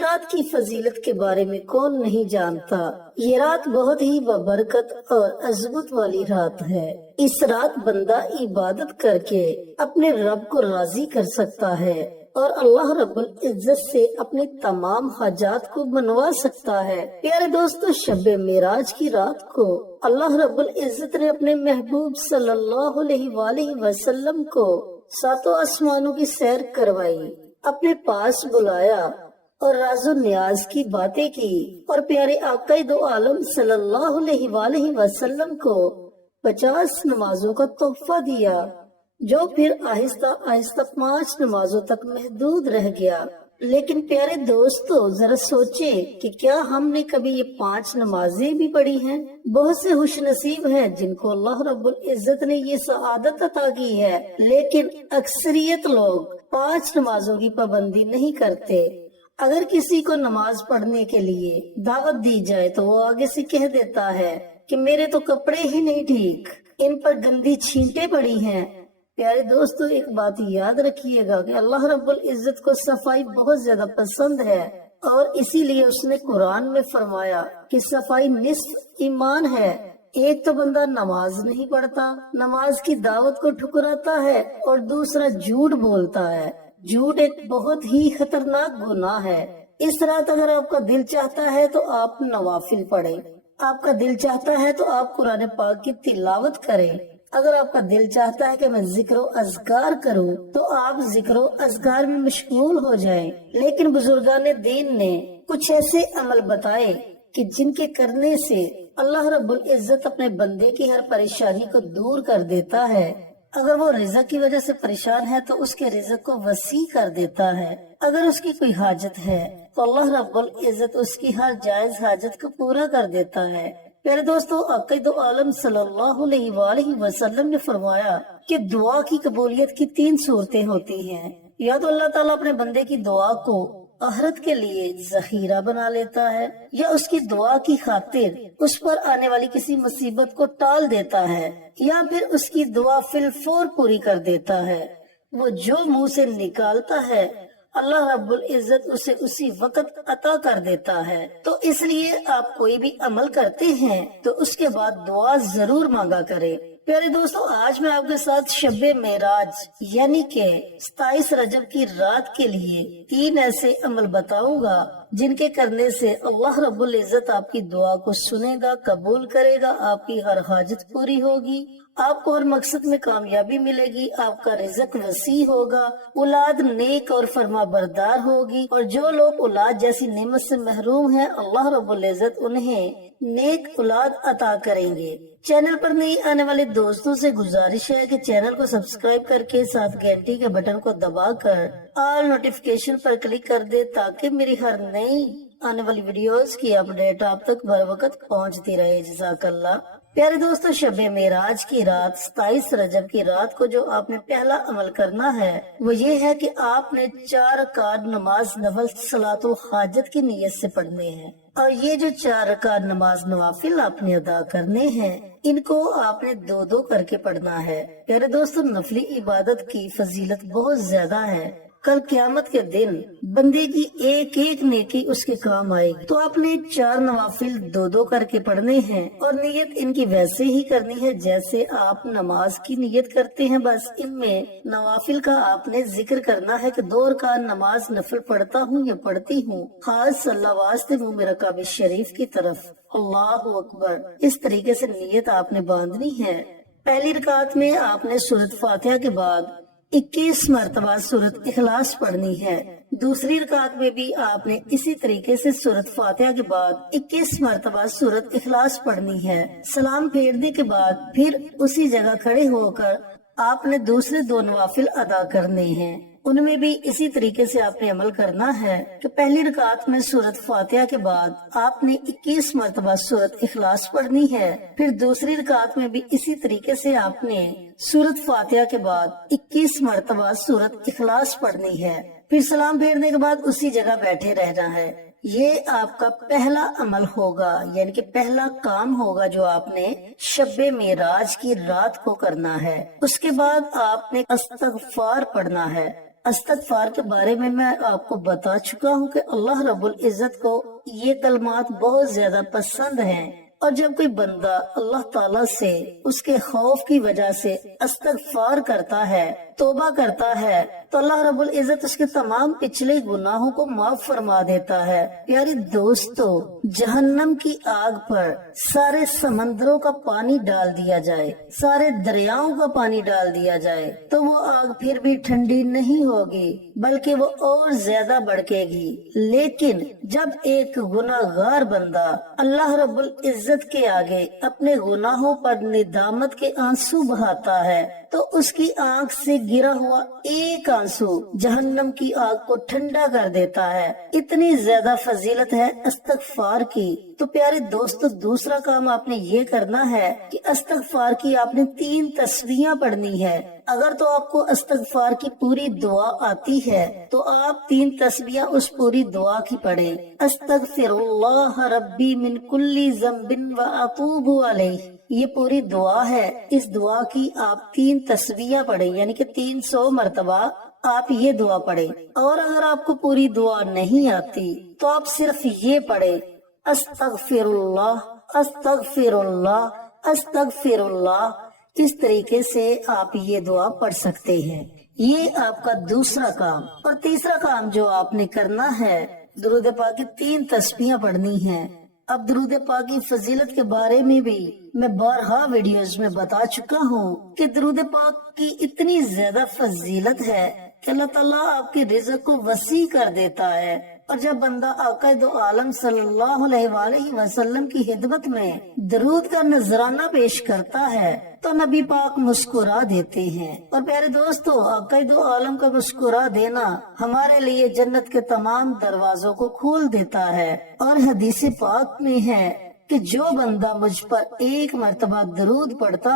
رات کی فضیلت کے بارے میں کون نہیں جانتا۔ یہ رات بہت ہی ببرکت اور عظمت والی رات ہے۔ اس رات بندہ عبادت کر کے اپنے رب کو راضی کر سکتا ہے اور اللہ رب العزت سے اپنے تمام حاجات کو منوا سکتا ہے۔ پیارے دوستو، شب معراج کی رات کو اللہ رب العزت نے اپنے محبوب صلی اللہ علیہ وآلہ وسلم کو ساتوں آسمانوں کی سیر کروائی، اپنے پاس بلایا اور راز و نیاز کی باتیں کی، اور پیارے آقا دو عالم صلی اللہ علیہ وآلہ وسلم کو 50 نمازوں کا تحفہ دیا، جو پھر آہستہ آہستہ 5 نمازوں تک محدود رہ گیا۔ لیکن پیارے دوستو، ذرا سوچیں کہ کیا ہم نے کبھی یہ 5 نمازیں بھی پڑھی ہیں؟ بہت سے خوش نصیب ہیں جن کو اللہ رب العزت نے یہ سعادت عطا کی ہے، لیکن اکثریت لوگ 5 نمازوں کی پابندی نہیں کرتے۔ اگر کسی کو نماز پڑھنے کے لیے دعوت دی جائے تو وہ آگے سے کہہ دیتا ہے کہ میرے تو کپڑے ہی نہیں ٹھیک، ان پر گندی چھینٹیں پڑی ہیں۔ پیارے دوستو، ایک بات یاد رکھیے گا کہ اللہ رب العزت کو صفائی بہت زیادہ پسند ہے، اور اسی لیے اس نے قرآن میں فرمایا کہ صفائی نصف ایمان ہے۔ ایک تو بندہ نماز نہیں پڑھتا، نماز کی دعوت کو ٹھکراتا ہے، اور دوسرا جھوٹ بولتا ہے۔ جھوٹ ایک بہت ہی خطرناک گناہ ہے۔ اس رات اگر آپ کا دل چاہتا ہے تو آپ نوافل پڑھیں، آپ کا دل چاہتا ہے تو آپ قرآن پاک کی تلاوت کریں، اگر آپ کا دل چاہتا ہے کہ میں ذکر و اذکار کروں تو آپ ذکر و اذکار میں مشغول ہو جائیں۔ لیکن بزرگان دین نے کچھ ایسے عمل بتائے کہ جن کے کرنے سے اللہ رب العزت اپنے بندے کی ہر پریشانی کو دور کر دیتا ہے۔ اگر وہ رزق کی وجہ سے پریشان ہے تو اس کے رزق کو وسیع کر دیتا ہے۔ اگر اس کی کوئی حاجت ہے تو اللہ رب العزت اس کی ہر جائز حاجت کو پورا کر دیتا ہے۔ پیارے دوستو، آقا دو عالم صلی اللہ علیہ وآلہ وسلم نے فرمایا کہ دعا کی قبولیت کی 3 صورتیں ہوتی ہیں۔ یا تو اللہ تعالیٰ اپنے بندے کی دعا کو آخرت کے لیے ذخیرہ بنا لیتا ہے، یا اس کی دعا کی خاطر اس پر آنے والی کسی مصیبت کو ٹال دیتا ہے، یا پھر اس کی دعا فی الفور پوری کر دیتا ہے۔ وہ جو منہ سے نکالتا ہے اللہ رب العزت اسے اسی وقت عطا کر دیتا ہے۔ تو اس لیے آپ کوئی بھی عمل کرتے ہیں تو اس کے بعد دعا ضرور مانگا کرے۔ پیارے دوستو، آج میں آپ کے ساتھ شب معراج یعنی کہ 27 رجب کی رات کے لیے 3 ایسے عمل بتاؤں گا جن کے کرنے سے اللہ رب العزت آپ کی دعا کو سنے گا، قبول کرے گا، آپ کی ہر حاجت پوری ہوگی، آپ کو ہر مقصد میں کامیابی ملے گی، آپ کا رزق وسیع ہوگا، اولاد نیک اور فرما بردار ہوگی، اور جو لوگ اولاد جیسی نعمت سے محروم ہیں اللہ رب العزت انہیں نیک اولاد عطا کریں گے۔ چینل پر نہیں آنے والے دوستوں سے گزارش ہے کہ چینل کو سبسکرائب کر کے ساتھ گھنٹی کے بٹن کو دبا کر آل نوٹیفیکیشن پر کلک کر دے تاکہ میری ہر نئی آنے والی ویڈیوز کی اپڈیٹ آپ تک بر وقت پہنچتی رہے۔ جزاک اللہ۔ پیارے دوستو، شب معراج کی رات 27 رجب کی رات کو جو آپ نے پہلا عمل کرنا ہے وہ یہ ہے کہ آپ نے 4 رکعت نماز نفل صلاۃ الحاجت کی نیت سے پڑھنے ہیں، اور یہ جو 4 رکعت نماز نوافل آپ نے ادا کرنے ہیں ان کو آپ نے 2 کر کے پڑھنا ہے۔ پیارے دوستو، نفلی عبادت کی فضیلت بہت زیادہ ہے۔ کل قیامت کے دن بندے کی ایک ایک نیکی اس کے کام آئے گی۔ تو آپ نے 4 نوافل 2 کر کے پڑھنے ہیں، اور نیت ان کی ویسے ہی کرنی ہے جیسے آپ نماز کی نیت کرتے ہیں، بس ان میں نوافل کا آپ نے ذکر کرنا ہے کہ 2 رکعت نماز نفل پڑھتا ہوں یا پڑھتی ہوں، خاص اللہ واسطے منہ میرا کعبہ شریف کی طرف، اللہ اکبر۔ اس طریقے سے نیت آپ نے باندھنی ہے۔ پہلی رکعت میں آپ نے سورۃ فاتحہ کے بعد 21 مرتبہ سورۃ اخلاص پڑھنی ہے۔ دوسری رکعت میں بھی آپ نے اسی طریقے سے سورۃ فاتحہ کے بعد 21 مرتبہ سورۃ اخلاص پڑھنی ہے۔ سلام پھیرنے کے بعد پھر اسی جگہ کھڑے ہو کر آپ نے دوسرے 2 نوافل ادا کرنے ہیں، ان میں بھی اسی طریقے سے آپ نے عمل کرنا ہے کہ پہلی رکعت میں سورۃ فاتحہ کے بعد آپ نے 21 مرتبہ سورۃ اخلاص پڑھنی ہے، پھر دوسری رکعت میں بھی اسی طریقے سے آپ نے سورۃ فاتحہ کے بعد 21 مرتبہ سورۃ اخلاص پڑھنی ہے، پھر سلام پھیرنے کے بعد اسی جگہ بیٹھے رہنا ہے۔ یہ آپ کا پہلا عمل ہوگا، یعنی کہ پہلا کام ہوگا جو آپ نے شب معراج کی رات کو کرنا ہے۔ اس کے بعد آپ نے استغفار پڑھنا ہے۔ استغفار کے بارے میں آپ کو بتا چکا ہوں کہ اللہ رب العزت کو یہ کلمات بہت زیادہ پسند ہیں، اور جب کوئی بندہ اللہ تعالیٰ سے اس کے خوف کی وجہ سے استغفار کرتا ہے، توبہ کرتا ہے، تو اللہ رب العزت اس کے تمام پچھلے گناہوں کو معاف فرما دیتا ہے۔ پیارے دوستو، جہنم کی آگ پر سارے سمندروں کا پانی ڈال دیا جائے، سارے دریاؤں کا پانی ڈال دیا جائے، تو وہ آگ پھر بھی ٹھنڈی نہیں ہوگی بلکہ وہ اور زیادہ بڑکے گی۔ لیکن جب ایک گناہگار بندہ اللہ رب العزت کے آگے اپنے گناہوں پر ندامت کے آنسو بہاتا ہے، تو اس کی آنکھ سے گرا ہوا ایک آنسو جہنم کی آگ کو ٹھنڈا کر دیتا ہے۔ اتنی زیادہ فضیلت ہے استغفار کی۔ تو پیارے دوستو، دوسرا کام آپ نے یہ کرنا ہے کہ استغفار کی آپ نے 3 تسبیحاں پڑھنی ہے۔ اگر تو آپ کو استغفار کی پوری دعا آتی ہے تو آپ 3 تسبیحاں اس پوری دعا کی پڑھیں۔ استغفر اللہ ربی من کل ذنب و اتوب علیہ، یہ پوری دعا ہے۔ اس دعا کی آپ 3 تسبیحاں پڑھیں، یعنی کہ 300 مرتبہ آپ یہ دعا پڑھیں۔ اور اگر آپ کو پوری دعا نہیں آتی تو آپ صرف یہ پڑھیں، استغفر اللہ استغفر اللہ استغفر اللہ۔ اس طریقے سے آپ یہ دعا پڑھ سکتے ہیں۔ یہ آپ کا دوسرا کام۔ اور تیسرا کام جو آپ نے کرنا ہے، درود پاک کی 3 تسبیحاں پڑھنی ہیں۔ اب درود پاک کی فضیلت کے بارے میں بھی میں بارہا ویڈیوز میں بتا چکا ہوں کہ درود پاک کی اتنی زیادہ فضیلت ہے کہ اللہ تعالیٰ آپ کے رزق کو وسیع کر دیتا ہے۔ اور جب بندہ آقا دو عالم صلی اللہ علیہ وآلہ وسلم کی خدمت میں درود کا نذرانہ پیش کرتا ہے تو نبی پاک مسکرا دیتے ہیں۔ اور پیارے دوستو، آقا دو عالم کا مسکرا دینا ہمارے لیے جنت کے تمام دروازوں کو کھول دیتا ہے۔ اور حدیث پاک میں ہے کہ جو بندہ مجھ پر 1 مرتبہ درود پڑھتا